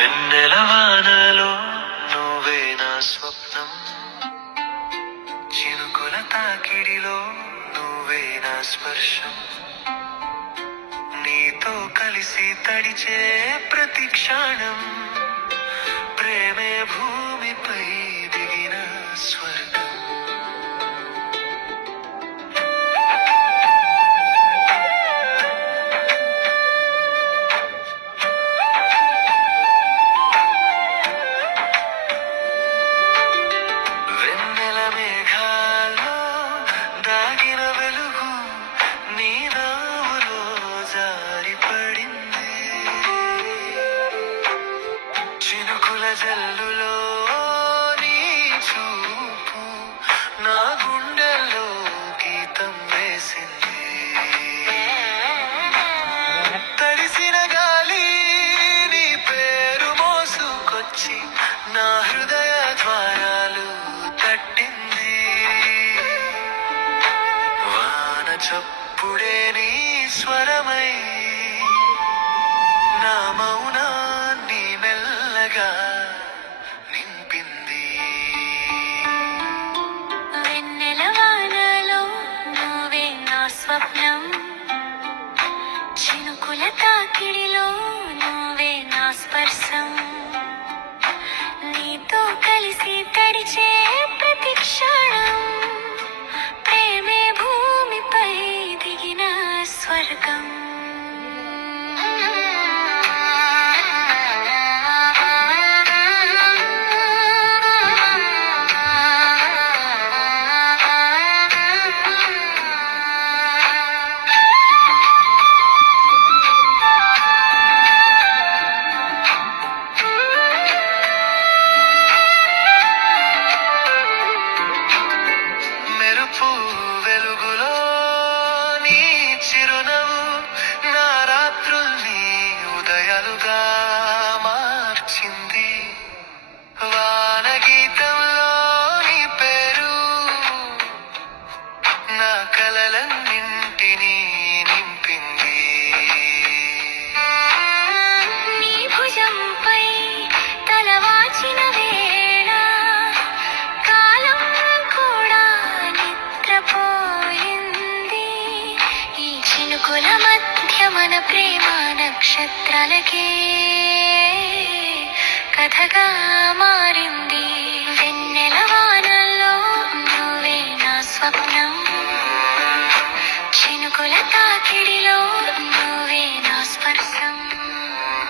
వెన్నెల వానలో నువ్వే నా స్వప్నం, చినుకుల తాకిడిలో నువ్వే నా స్పర్శం, నీతో కలిసి తడిచే ప్రతి క్షణం ప్రేమే భూమిపై దిగిన స్వర్గం. వెన్నెల మేఘాల్లో దాగిన వెలుగు నీ నవ్వులో జారిపడింది, చినుకుల జల్లులో నీ చూపు నా గుండెల్లో గీతం వేసింది. తడిసిన గాలి నీ పేరు మోసుకొచ్చి నా హృదయ ద్వారాలు తట్టింది. వాన చప్పుడే నీ స్వరమై నా మౌనాన్ని మెల్లగా నింపింది. వెన్నెల వానలో నువ్వే నా స్వప్నం, చినుకుల తాకిడిలో నువ్వే నా స్పర్శం, నీతో కలిసి తడిచే ప్రతి క్షణం ప్రేమే భూమిపై దిగిన స్వర్గం. మెరుపు వెలుగులో నీ చిరునవ్వు నా రాత్రుల్ని ఉదయాలుగా మార్చింది. వాన గీతంలో నీ పేరు నా కలలన్నింటినీ నింపింది. నీ భుజంపై తల వాచిన వేళ కాలం కూడా నిద్రపోయింది. ఈ చినుకుల మధ్య మన ప్రేమ నక్షత్రాలకే కథగా మారింది. వెన్నెల వానల్లో నువ్వే నా స్వప్నం, చినుకుల తాకిడిలో